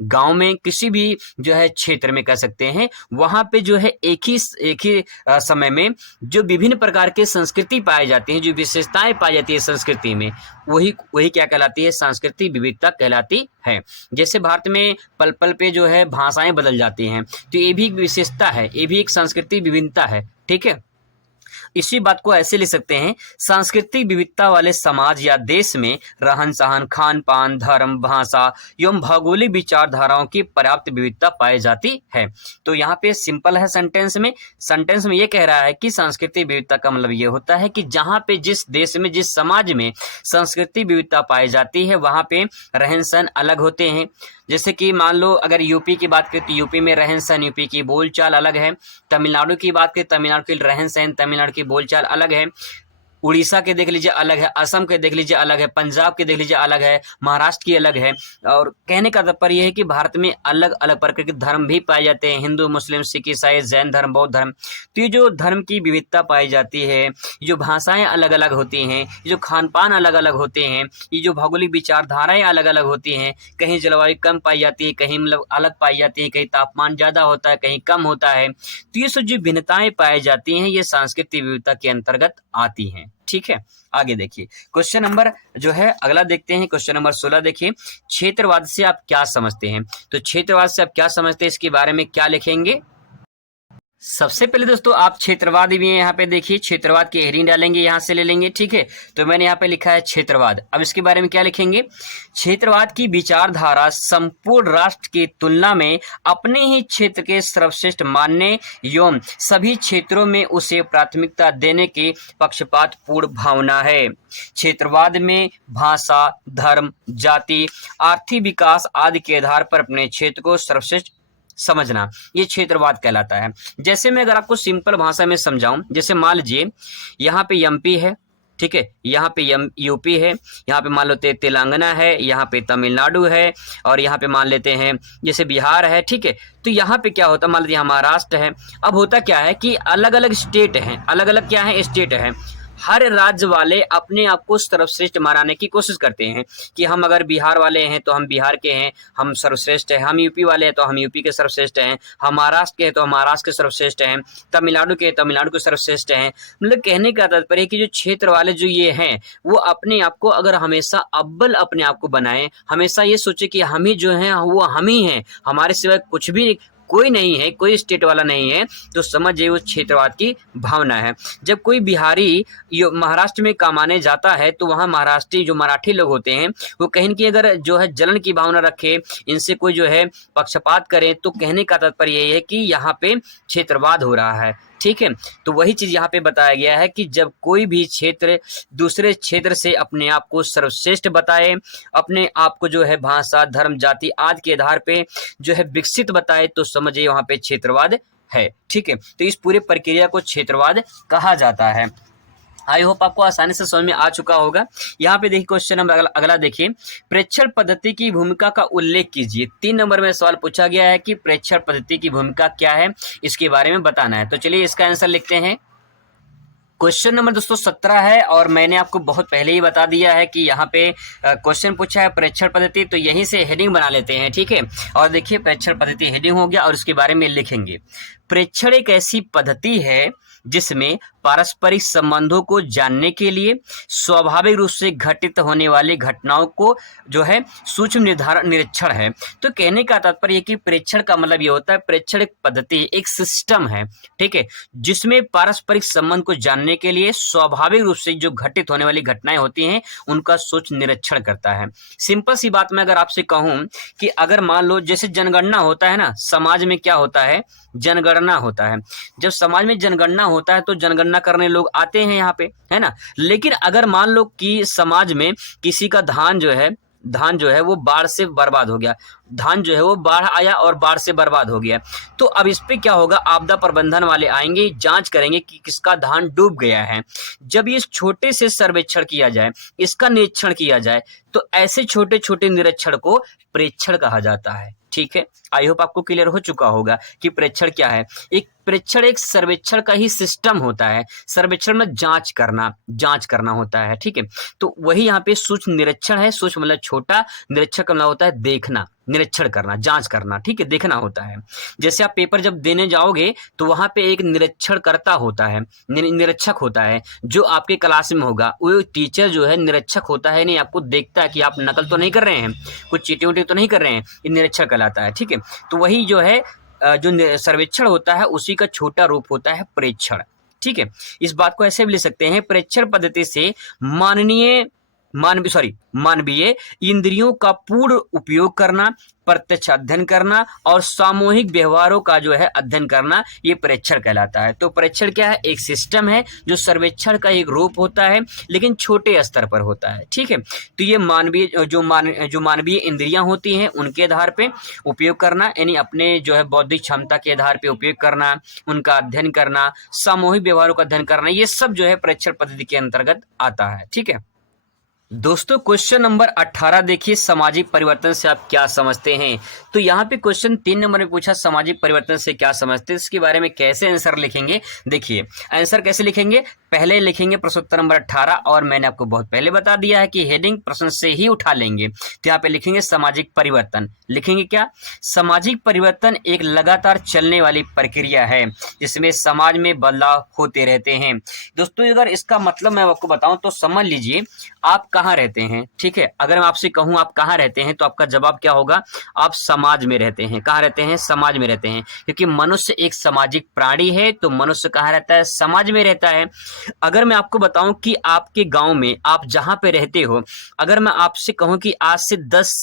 गांव में, किसी भी जो है क्षेत्र में कह सकते हैं, वहां पे जो है एक ही समय में जो विभिन्न प्रकार के संस्कृति पाई जाती हैं, जो विशेषताएं पाई जाती है संस्कृति में, वही क्या कहलाती है? सांस्कृतिक विविधता कहलाती है। जैसे भारत में पल पल पे जो है भाषाएं बदल जाती हैं, तो ये भी एक विशेषता है, ये भी एक सांस्कृतिक विभिन्नता है। ठीक है, इसी बात को ऐसे लिख सकते हैं, सांस्कृतिक विविधता वाले समाज या देश में रहन सहन, खान पान, धर्म, भाषा एवं भौगोलिक विचारधाराओं की पर्याप्त विविधता पाई जाती है। तो यहाँ पे सिंपल है, सेंटेंस में ये कह रहा है कि सांस्कृतिक विविधता का मतलब ये होता है कि जहाँ पे, जिस देश में, जिस समाज में सांस्कृतिक विविधता पाई जाती है, वहाँ पे रहन सहन अलग होते हैं। जैसे कि मान लो अगर यूपी की बात करें तो यूपी में रहन सहन, यूपी की बोलचाल अलग है। तमिलनाडु की बात करें, तमिलनाडु की रहन सहन, तमिलनाडु की बोलचाल अलग है। उड़ीसा के देख लीजिए अलग है, असम के देख लीजिए अलग है, पंजाब के देख लीजिए अलग है, महाराष्ट्र की अलग है। और कहने का तात्पर्य यह है कि भारत में अलग अलग प्रकार के धर्म भी पाए जाते हैं, हिंदू, मुस्लिम, सिख, ईसाई, जैन धर्म, बौद्ध धर्म। तो ये जो धर्म की विविधता पाई जाती है, जो भाषाएं अलग अलग होती हैं, जो खान पान अलग अलग होते हैं, ये जो भौगोलिक विचारधाराएं अलग अलग होती हैं, कहीं जलवायु कम पाई जाती है, कहीं मतलब अलग पाई जाती है, कहीं तापमान ज़्यादा होता है, कहीं कम होता है। तो ये सब जो भिन्नताएं पाई जाती हैं, ये सांस्कृतिक विविधता के अंतर्गत आती हैं। ठीक है, आगे देखिए क्वेश्चन नंबर जो है अगला देखते हैं, क्वेश्चन नंबर 16 देखिए, क्षेत्रवाद से आप क्या समझते हैं? तो क्षेत्रवाद से आप क्या समझते हैं, इसके बारे में क्या लिखेंगे? सबसे पहले दोस्तों आप क्षेत्रवाद भी यहाँ पे देखिए, क्षेत्रवाद की हेडिंग डालेंगे, यहाँ से ले लेंगे। ठीक है, तो मैंने यहाँ पे लिखा है क्षेत्रवाद। अब इसके बारे में क्या लिखेंगे? क्षेत्रवाद की विचारधारा संपूर्ण राष्ट्र की तुलना में अपने ही क्षेत्र के सर्वश्रेष्ठ मानने एवं सभी क्षेत्रों में उसे प्राथमिकता देने की पक्षपातपूर्ण भावना है। क्षेत्रवाद में भाषा, धर्म, जाति, आर्थिक विकास आदि के आधार पर अपने क्षेत्र को सर्वश्रेष्ठ समझना, ये क्षेत्रवाद कहलाता है। जैसे मैं अगर आपको सिंपल भाषा में समझाऊं, जैसे मान लीजिए यहाँ पे एमपी है, ठीक है, यहाँ पे यूपी है, यहाँ पे मान लेते तेलंगाना है, यहाँ पे तमिलनाडु है, और यहाँ पे मान लेते हैं जैसे बिहार है। ठीक है, तो यहाँ पे क्या होता है, मान लीजिए महाराष्ट्र है। अब होता क्या है कि अलग अलग स्टेट हैं, अलग अलग क्या है, स्टेट हैं। हर राज्य वाले अपने आप को सर्वश्रेष्ठ मानने की कोशिश करते हैं कि हम अगर बिहार वाले हैं तो हम बिहार के हैं, हम सर्वश्रेष्ठ हैं। हम यूपी वाले हैं तो हम यूपी के सर्वश्रेष्ठ हैं। हम महाराष्ट्र के हैं तो हम महाराष्ट्र के सर्वश्रेष्ठ हैं। तमिलनाडु के तमिलनाडु के सर्वश्रेष्ठ हैं। मतलब कहने का तात्पर्य है कि जो क्षेत्र वाले जो ये हैं, वो अपने आप को अगर हमेशा अव्वल अपने आप को बनाएं, हमेशा ये सोचे कि हम ही जो हैं वो हम ही हैं, हमारे सिवाय कुछ भी कोई नहीं है, कोई स्टेट वाला नहीं है, तो समझिए वो क्षेत्रवाद की भावना है। जब कोई बिहारी महाराष्ट्र में कमाने जाता है तो वहाँ महाराष्ट्री जो मराठी लोग होते हैं वो कहीं की अगर जो है जलन की भावना रखे, इनसे कोई जो है पक्षपात करे, तो कहने का तात्पर्य यही है कि यहाँ पे क्षेत्रवाद हो रहा है। ठीक है, तो वही चीज यहाँ पे बताया गया है कि जब कोई भी क्षेत्र दूसरे क्षेत्र से अपने आप को सर्वश्रेष्ठ बताए, अपने आप को जो है भाषा, धर्म, जाति आदि के आधार पे जो है विकसित बताए, तो समझिए वहाँ पे क्षेत्रवाद है। ठीक है, तो इस पूरे प्रक्रिया को क्षेत्रवाद कहा जाता है। आई होप आपको आसानी से समझ में आ चुका होगा। यहाँ पे देखिए क्वेश्चन नंबर अगला देखिए, प्रेक्षण पद्धति की भूमिका का उल्लेख कीजिए। 3 नंबर में सवाल पूछा गया है कि प्रेक्षण पद्धति की भूमिका क्या है, इसके बारे में बताना है। तो चलिए इसका आंसर लिखते हैं। क्वेश्चन नंबर दोस्तों 17 है, और मैंने आपको बहुत पहले ही बता दिया है कि यहाँ पे क्वेश्चन पूछा है प्रेक्षण पद्धति, तो यहीं से हेडिंग बना लेते हैं। ठीक है, और देखिए प्रेक्षण पद्धति हेडिंग हो गया, और उसके बारे में लिखेंगे। प्रेक्षण एक ऐसी पद्धति है जिसमें पारस्परिक संबंधों को जानने के लिए स्वाभाविक रूप से घटित होने वाली घटनाओं को जो है सूक्ष्म निरीक्षण है। तो कहने का तात्पर्य कि प्रेक्षण का मतलब ये होता है, प्रेक्षण एक पद्धति, एक सिस्टम है, ठीक है, जिसमें पारस्परिक संबंध को जानने के लिए स्वाभाविक रूप से जो घटित होने वाली घटनाएं होती हैं उनका सूक्ष्म निरीक्षण करता है। सिंपल सी बात मैं अगर आपसे कहूं कि अगर मान लो जैसे जनगणना होता है ना, समाज में क्या होता है, जनगणना जनगणना होता है। जब समाज में जनगणना होता है तो जनगणना करने लोग आते हैं यहाँ पे, है ना। लेकिन अगर मान लो कि समाज में किसी का धान जो है वो बाढ़ से बर्बाद हो गया, धान जो है वो बाढ़ आया और बाढ़ से बर्बाद हो गया, तो अब इस पे क्या होगा, आपदा प्रबंधन वाले आएंगे, जांच करेंगे कि किसका धान डूब गया है। जब ये छोटे से सर्वेक्षण किया जाए, इसका निरीक्षण किया जाए, तो ऐसे छोटे छोटे निरीक्षण को प्रेक्षण कहा जाता है। ठीक है, आई होप आपको क्लियर हो चुका होगा कि प्रेक्षण क्या है। एक प्रेक्षण एक सर्वेक्षण का ही सिस्टम होता है। सर्वेक्षण में जांच करना होता है। ठीक है, तो वही यहाँ पे सूक्ष्म निरीक्षण है। सूक्ष्म मतलब छोटा, निरीक्षण करना होता है देखना, निरीक्षण करना, जांच करना। ठीक है, देखना होता है। जैसे आप पेपर जब देने जाओगे तो वहां पे एक निरीक्षणकर्ता होता है, निरीक्षक होता है, जो आपके क्लास में होगा। वो टीचर जो है निरीक्षक होता है, नहीं आपको देखता है कि आप नकल तो नहीं कर रहे हैं, कुछ चीटिंग उटिंग तो नहीं कर रहे हैं, ये निरीक्षण कहलाता है। ठीक है, तो वही जो है जो सर्वेक्षण होता है उसी का छोटा रूप होता है प्रेक्षण। ठीक है, इस बात को ऐसे भी ले सकते हैं, प्रेक्षण पद्धति से मानवीय इंद्रियों का पूर्ण उपयोग करना, प्रत्यक्ष अध्ययन करना और सामूहिक व्यवहारों का जो है अध्ययन करना, ये प्रेक्षण कहलाता है। तो प्रेक्षण क्या है, एक सिस्टम है जो सर्वेक्षण का एक रूप होता है, लेकिन छोटे स्तर पर होता है। ठीक है, तो ये मानवीय इंद्रियां होती हैं उनके आधार पे उपयोग करना, यानी अपने जो है बौद्धिक क्षमता के आधार पे उपयोग करना, उनका अध्ययन करना, सामूहिक व्यवहारों का अध्ययन करना, ये सब जो है प्रेक्षण पद्धति के अंतर्गत आता है। ठीक है दोस्तों, क्वेश्चन नंबर 18 देखिए, सामाजिक परिवर्तन से आप क्या समझते हैं। तो यहाँ पे क्वेश्चन 3 नंबर में पूछा, सामाजिक परिवर्तन से क्या समझते हैं, इसके बारे में कैसे आंसर लिखेंगे। देखिए आंसर कैसे लिखेंगे, पहले लिखेंगे प्रश्नोत्तर नंबर 18, और मैंने आपको बहुत पहले बता दिया है कि हेडिंग प्रश्न से ही उठा लेंगे। तो यहाँ पे लिखेंगे सामाजिक परिवर्तन, लिखेंगे क्या, सामाजिक परिवर्तन एक लगातार चलने वाली प्रक्रिया है जिसमें समाज में बदलाव होते रहते हैं। दोस्तों अगर इसका मतलब मैं आपको बताऊं तो समझ लीजिए आप कहाँ रहते हैं। ठीक है, अगर मैं आपसे कहूं आप कहाँ रहते हैं तो आपका जवाब क्या होगा, आप समाज में रहते हैं। कहाँ रहते हैं, समाज में रहते हैं, क्योंकि मनुष्य एक सामाजिक प्राणी है, तो मनुष्य कहाँ रहता है, समाज में रहता है। अगर मैं आपको बताऊं कि आपके गांव में आप जहां पे रहते हो, अगर मैं आपसे कहूं कि आज से 10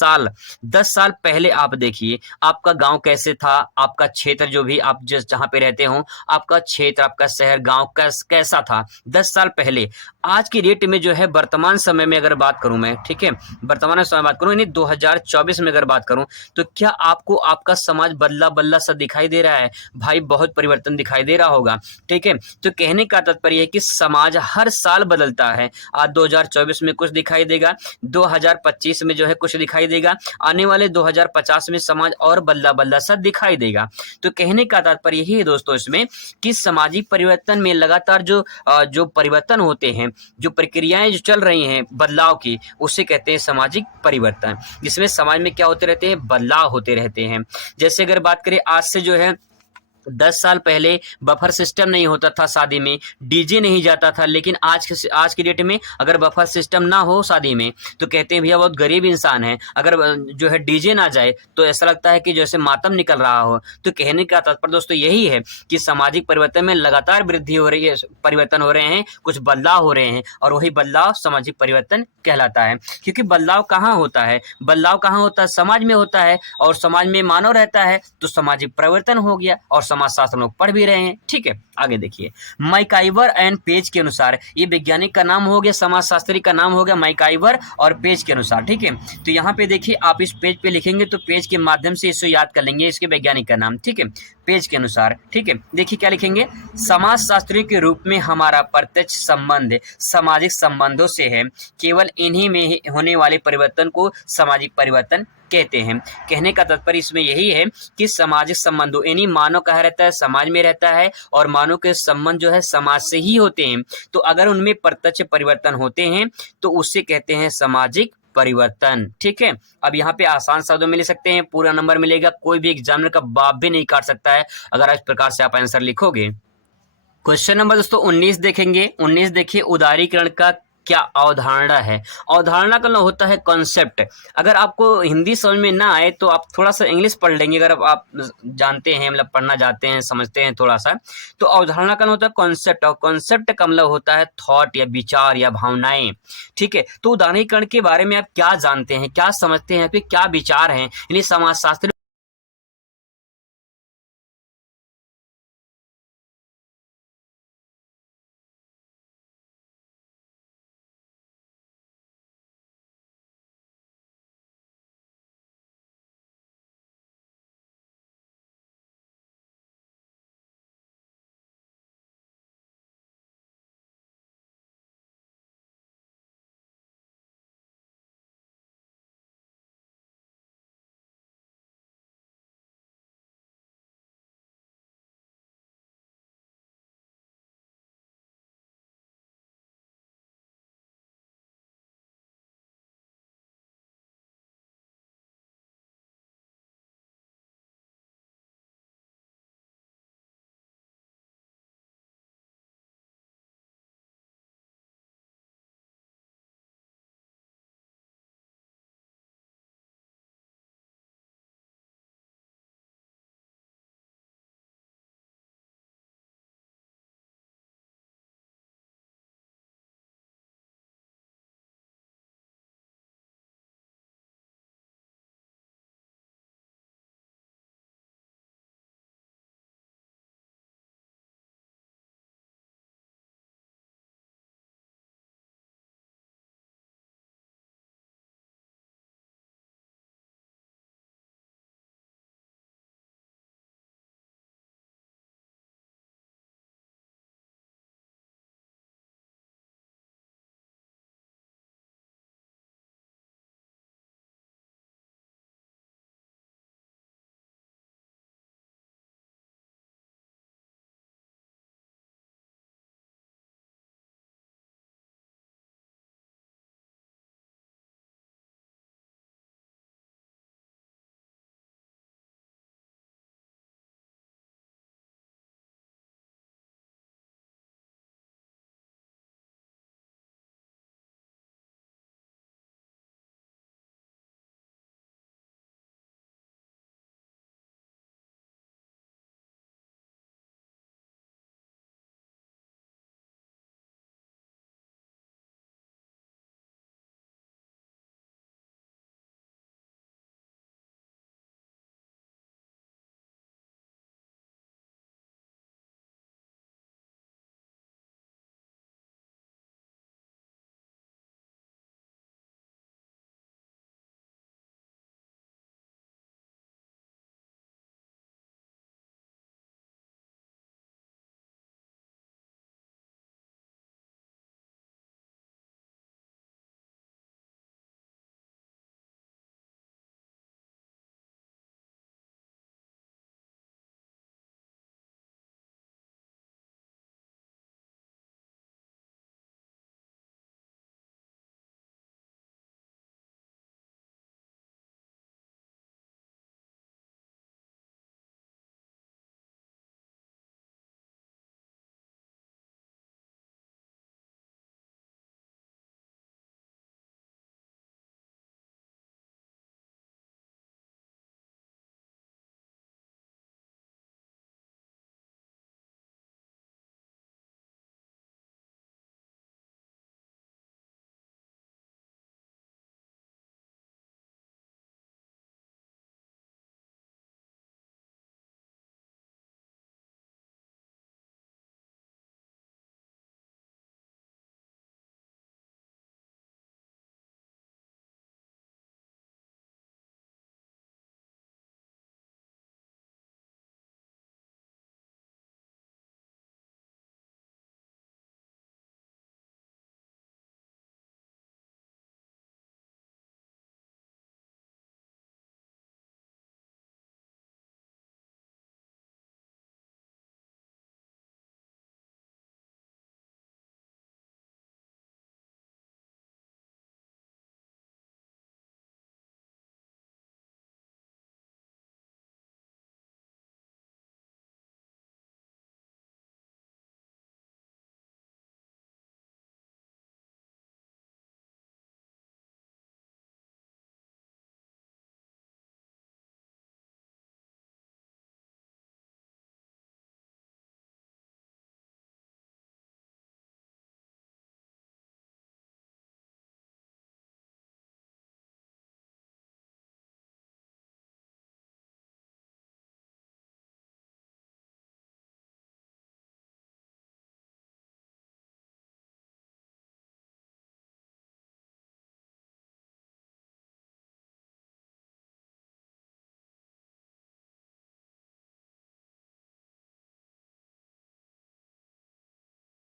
साल पहले आप देखिए आपका गांव कैसे था, आपका क्षेत्र जो भी आप जिस जहां पे रहते हो, आपका क्षेत्र, आपका शहर, गांव कैसा था 10 साल पहले। आज की डेट में जो है वर्तमान समय में अगर बात करूं मैं, ठीक है, वर्तमान समय बात करूं यानी 2024 में अगर बात करूं, तो क्या आपको आपका समाज बदला सा दिखाई दे रहा है? भाई बहुत परिवर्तन दिखाई दे रहा होगा। ठीक है, तो कहने का तात्पर्य है कि समाज हर साल बदलता है। आज 2024 में कुछ दिखाई देगा, 2025 में जो है कुछ दिखाई देगा, आने वाले 2050 में समाज और बदला सा दिखाई देगा। तो कहने का तात्पर्य यही है दोस्तों इसमें कि सामाजिक परिवर्तन में लगातार जो परिवर्तन होते हैं, जो प्रक्रियाएं जो चल रही हैं बदलाव की, उसे कहते हैं सामाजिक परिवर्तन, जिसमें समाज में क्या होते रहते हैं, बदलाव होते रहते हैं। जैसे अगर बात करें आज से जो है 10 साल पहले बफर सिस्टम नहीं होता था, शादी में डीजे नहीं जाता था, लेकिन आज की डेट में अगर बफर सिस्टम ना हो शादी में तो कहते हैं भैया बहुत गरीब इंसान है। अगर जो है डीजे ना जाए तो ऐसा लगता है कि जैसे मातम निकल रहा हो। तो कहने का तात्पर्य दोस्तों यही है कि सामाजिक परिवर्तन में लगातार वृद्धि हो रही है, परिवर्तन हो रहे हैं, कुछ बदलाव हो रहे हैं, और वही बदलाव सामाजिक परिवर्तन कहलाता है। क्योंकि बदलाव कहाँ होता है, समाज में होता है, और समाज में मानव रहता है तो सामाजिक परिवर्तन हो गया, और समाज शास्त्र लोग पढ़ भी रहे हैं। ठीक है, आगे देखिए, मैकाइवर एंड पेज के अनुसार, ये वैज्ञानिक का नाम हो गया, समाजशास्त्री का नाम हो गया मैकाइवर, और पेज के अनुसार। ठीक है, तो यहाँ पे देखिए आप इस पेज पे लिखेंगे तो पेज के माध्यम से इसे याद कर लेंगे, इसके वैज्ञानिक का नाम। ठीक है, पेज के अनुसार। ठीक है, देखिए क्या लिखेंगे, समाजशास्त्री के रूप में हमारा प्रत्यक्ष संबंध सामाजिक संबंधों से है, केवल इन्हीं में होने वाले परिवर्तन को सामाजिक परिवर्तन कहते हैं। कहने का तात्पर्य इसमें यही है कि सामाजिक संबंधों यानी मानव कहाँ रहता है, समाज में रहता है, और मानव के संबंध जो है समाज से ही होते हैं। तो अगर उनमें प्रत्यक्ष परिवर्तन होते हैं तो उससे कहते हैं सामाजिक परिवर्तन। ठीक है, अब यहाँ पे आसान शब्दों में ले सकते हैं, पूरा नंबर मिलेगा, कोई भी एग्जामिनर का बाप भी नहीं काट सकता है अगर इस प्रकार से आप आंसर लिखोगे। क्वेश्चन नंबर दोस्तों 19 देखेंगे। 19 देखिए, उदारीकरण का क्या अवधारणा है। अवधारणा का मतलब होता है कॉन्सेप्ट। अगर आपको हिंदी समझ में ना आए तो आप थोड़ा सा इंग्लिश पढ़ लेंगे, अगर आप जानते हैं, मतलब पढ़ना जाते हैं, समझते हैं थोड़ा सा। तो अवधारणा का मतलब होता है कॉन्सेप्ट, और कॉन्सेप्ट का मतलब होता है थॉट या विचार या भावनाएं। ठीक है, तो उदारीकरण के बारे में आप क्या जानते हैं, क्या समझते हैं, आपके क्या विचार हैं, यानी समाजशास्त्री